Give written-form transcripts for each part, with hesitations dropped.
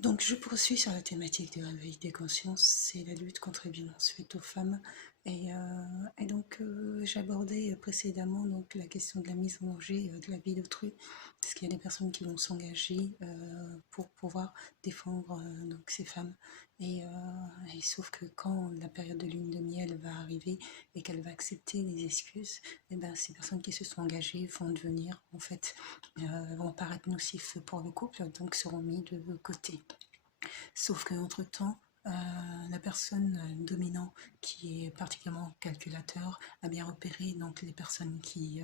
Donc, je poursuis sur la thématique du réveil des consciences, c'est la lutte contre les violences faites aux femmes. Et donc, j'abordais précédemment donc, la question de la mise en danger de la vie d'autrui, parce qu'il y a des personnes qui vont s'engager pour pouvoir défendre donc, ces femmes. Et, sauf que quand la période de lune de miel va arriver et qu'elle va accepter les excuses, et ben, ces personnes qui se sont engagées vont devenir, en fait, vont paraître nocifs pour le couple, donc seront mis de côté. Sauf qu'entre-temps, la personne dominante qui est particulièrement calculateur a bien repéré donc les personnes qui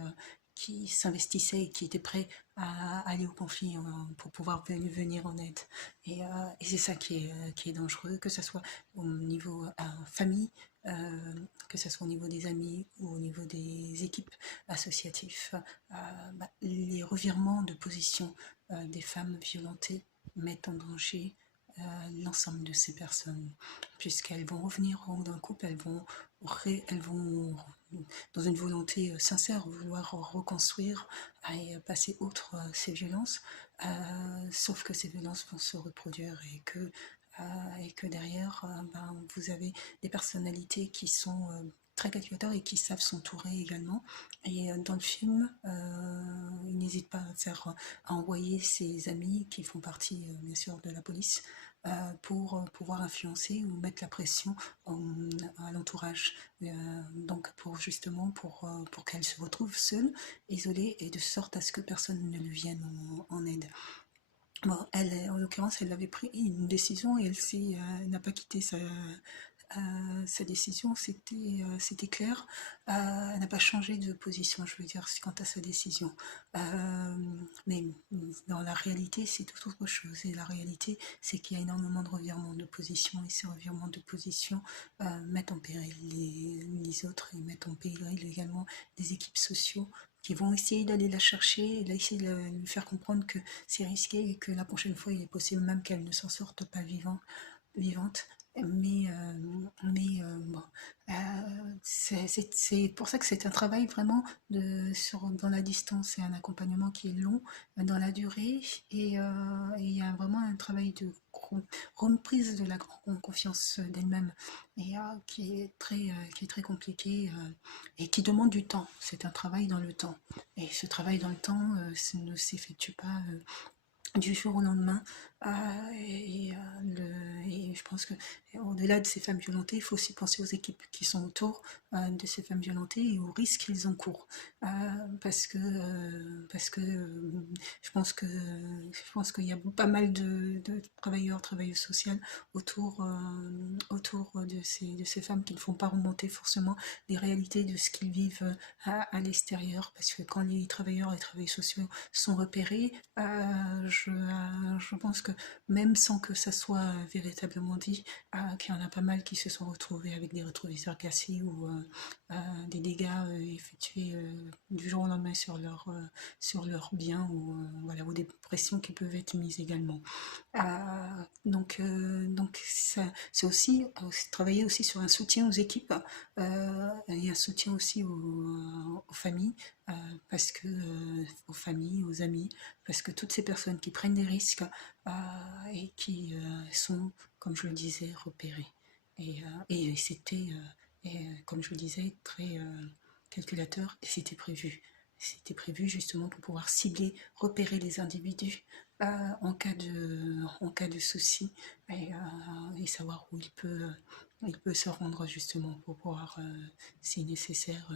s'investissaient et qui étaient prêts à aller au conflit pour pouvoir venir en aide. Et c'est ça qui est dangereux, que ce soit au niveau famille, que ce soit au niveau des amis ou au niveau des équipes associatives. Les revirements de position des femmes violentées mettent en danger l'ensemble de ces personnes, puisqu'elles vont revenir au haut d'un couple, elles vont, dans une volonté sincère, vouloir reconstruire et passer outre ces violences, sauf que ces violences vont se reproduire et que derrière, ben, vous avez des personnalités qui sont très calculateurs et qui savent s'entourer également. Et dans le film, il n'hésite pas à envoyer ses amis qui font partie bien sûr de la police pour pouvoir influencer ou mettre la pression à l'entourage. Donc pour justement pour qu'elle se retrouve seule, isolée et de sorte à ce que personne ne lui vienne en aide. Bon, elle, en l'occurrence, elle avait pris une décision et elle n'a pas quitté sa décision, c'était clair. Elle n'a pas changé de position, je veux dire, quant à sa décision. Mais dans la réalité, c'est tout autre chose. Et la réalité, c'est qu'il y a énormément de revirements de position et ces revirements de position mettent en péril les autres et mettent en péril également des équipes sociaux qui vont essayer d'aller la chercher, essayer de lui faire comprendre que c'est risqué et que la prochaine fois, il est possible même qu'elle ne s'en sorte pas vivante. Bon, c'est pour ça que c'est un travail vraiment dans la distance et un accompagnement qui est long dans la durée. Et il y a vraiment un travail de reprise de la confiance d'elle-même et qui est très compliqué et qui demande du temps. C'est un travail dans le temps. Et ce travail dans le temps ne s'effectue pas du jour au lendemain. Et je pense que au-delà de ces femmes violentées, il faut aussi penser aux équipes qui sont autour de ces femmes violentées et aux risques qu'ils encourent. Parce que je pense qu'il y a pas mal de travailleurs, travailleuses sociales autour de ces femmes qui ne font pas remonter forcément les réalités de ce qu'ils vivent à l'extérieur. Parce que quand les travailleurs et travailleuses sociaux sont repérés, je pense que même sans que ça soit véritablement dit, qu'il y en a pas mal qui se sont retrouvés avec des rétroviseurs cassés ou des dégâts effectués du jour au lendemain sur leur bien ou, voilà, ou des pressions qui peuvent être mises également. Donc c'est aussi travailler aussi sur un soutien aux équipes et un soutien aussi aux familles, parce que aux familles, aux amis, parce que toutes ces personnes qui prennent des risques et qui sont, comme je le disais, repérées. Et c'était, comme je le disais, très calculateur et c'était prévu. C'était prévu justement pour pouvoir cibler, repérer les individus en cas de souci et savoir où il peut se rendre justement pour pouvoir, si nécessaire,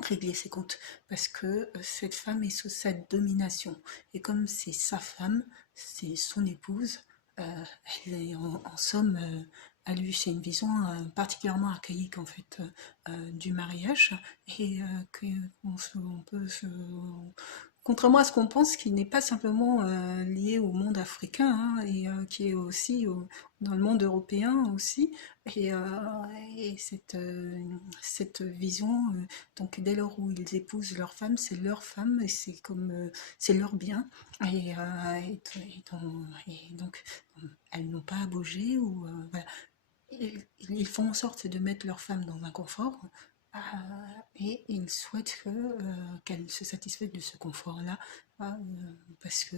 régler ses comptes. Parce que cette femme est sous sa domination. Et comme c'est sa femme, c'est son épouse, elle est en somme, à lui, c'est une vision particulièrement archaïque en fait du mariage et on peut se, contrairement à ce qu'on pense, qui n'est pas simplement lié au monde africain hein, et qui est aussi dans le monde européen aussi. Et, euh, et cette vision, donc dès lors où ils épousent leur femme, c'est leur femme et c'est comme c'est leur bien. Et donc elles n'ont pas à bouger ou voilà. Ils font en sorte de mettre leur femme dans un confort Et il souhaite qu'elle se satisfasse de ce confort-là, parce que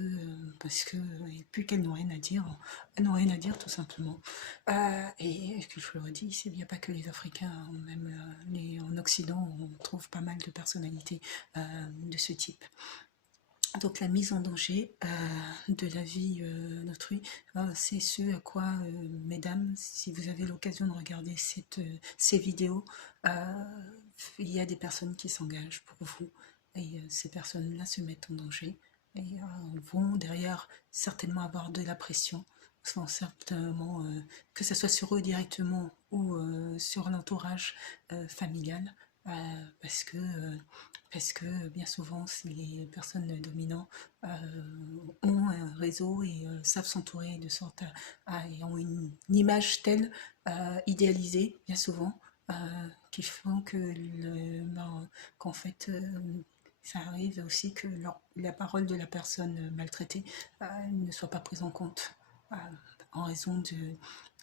et puis qu'elles n'ont rien à dire, elles n'ont rien à dire tout simplement. Et ce que je leur dis, c'est qu'il n'y a pas que les Africains, hein, même en Occident, on trouve pas mal de personnalités de ce type. Donc la mise en danger de la vie d'autrui, c'est ce à quoi, mesdames, si vous avez l'occasion de regarder ces vidéos, euh, il y a des personnes qui s'engagent pour vous et ces personnes-là se mettent en danger et vont derrière certainement avoir de la pression, sans certainement, que ce soit sur eux directement ou sur l'entourage familial, parce que bien souvent, les personnes dominantes ont un réseau et savent s'entourer de sorte et ont une image telle, idéalisée, bien souvent, euh, qui font qu'en fait, ça arrive aussi que la parole de la personne maltraitée ne soit pas prise en compte euh, en raison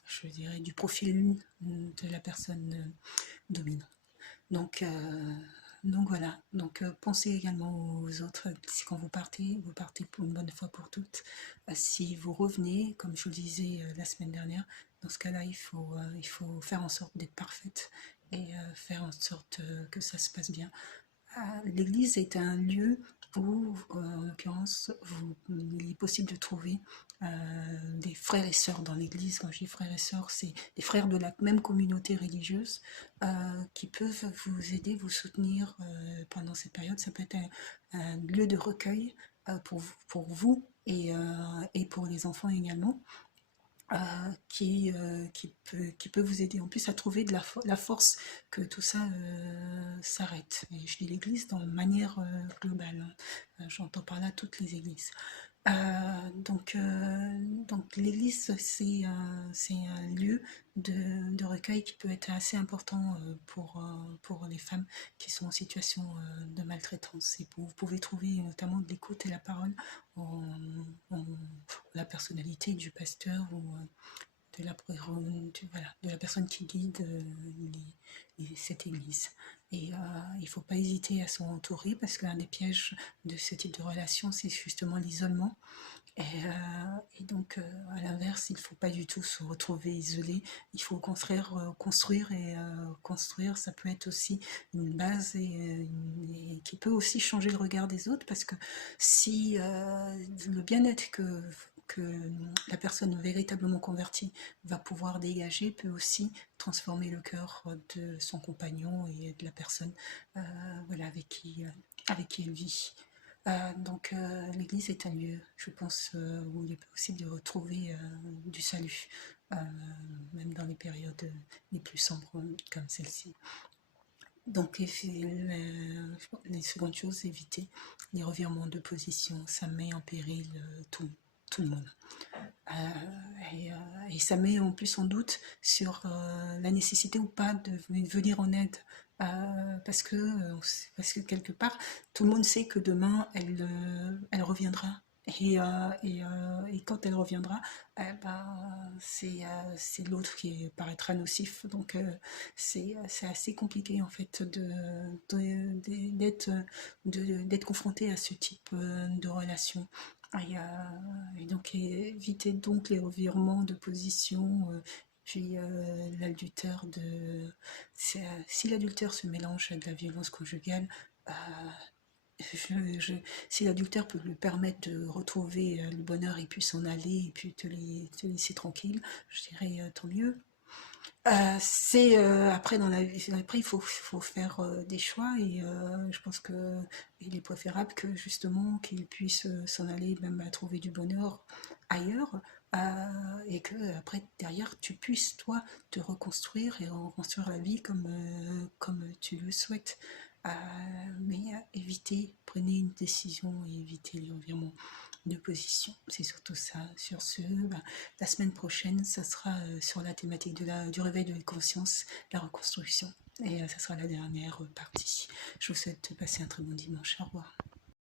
je dirais, du profil de la personne dominante. Donc, euh, donc voilà, donc pensez également aux autres. Si quand vous partez pour une bonne fois pour toutes. Si vous revenez, comme je vous le disais la semaine dernière, dans ce cas-là, il faut faire en sorte d'être parfaite et faire en sorte que ça se passe bien. L'église est un lieu où, en l'occurrence, il est possible de trouver des frères et sœurs dans l'église. Quand je dis frères et sœurs, c'est des frères de la même communauté religieuse qui peuvent vous aider, vous soutenir pendant cette période. Ça peut être un lieu de recueil pour vous et pour les enfants également. Qui peut vous aider en plus à trouver la force que tout ça s'arrête. Et je dis l'église dans une manière globale, hein. J'entends par là toutes les églises. Donc l'église, c'est un lieu de recueil qui peut être assez important pour les femmes qui sont en situation de maltraitance. Et vous pouvez trouver notamment de l'écoute et la parole en, en la personnalité du pasteur ou de la personne qui guide cette église. Et il ne faut pas hésiter à s'entourer parce qu'un des pièges de ce type de relation, c'est justement l'isolement. Et donc, à l'inverse, il ne faut pas du tout se retrouver isolé. Il faut construire et construire. Ça peut être aussi une base et qui peut aussi changer le regard des autres parce que si le bien-être que la personne véritablement convertie va pouvoir dégager peut aussi transformer le cœur de son compagnon et de la personne voilà, avec qui elle vit. L'église est un lieu, je pense, où il est possible de retrouver du salut, euh, même dans les périodes les plus sombres comme celle-ci. Donc les secondes choses, éviter les revirements de position, ça met en péril tout le monde. Et ça met en plus en doute sur la nécessité ou pas de venir en aide. Parce que quelque part, tout le monde sait que demain, elle reviendra. Et quand elle reviendra, c'est l'autre qui paraîtra nocif. Donc c'est assez compliqué en fait d'être confronté à ce type de relation. Et donc éviter donc les revirements de position, puis l'adultère si l'adultère se mélange à de la violence conjugale, euh, si l'adultère peut lui permettre de retrouver le bonheur et puis s'en aller et puis te laisser tranquille, je dirais tant mieux. Après dans la vie, après faut faire des choix et je pense que il est préférable que justement qu'il puisse s'en aller même à trouver du bonheur ailleurs et que après derrière tu puisses toi te reconstruire et reconstruire la vie comme tu le souhaites. Euh, mais évitez, prenez une décision et évitez les revirements de position. C'est surtout ça. Sur ce, la semaine prochaine, ça sera sur la thématique du réveil de la conscience, la reconstruction. Et ça sera la dernière partie. Je vous souhaite de passer un très bon dimanche. Au revoir.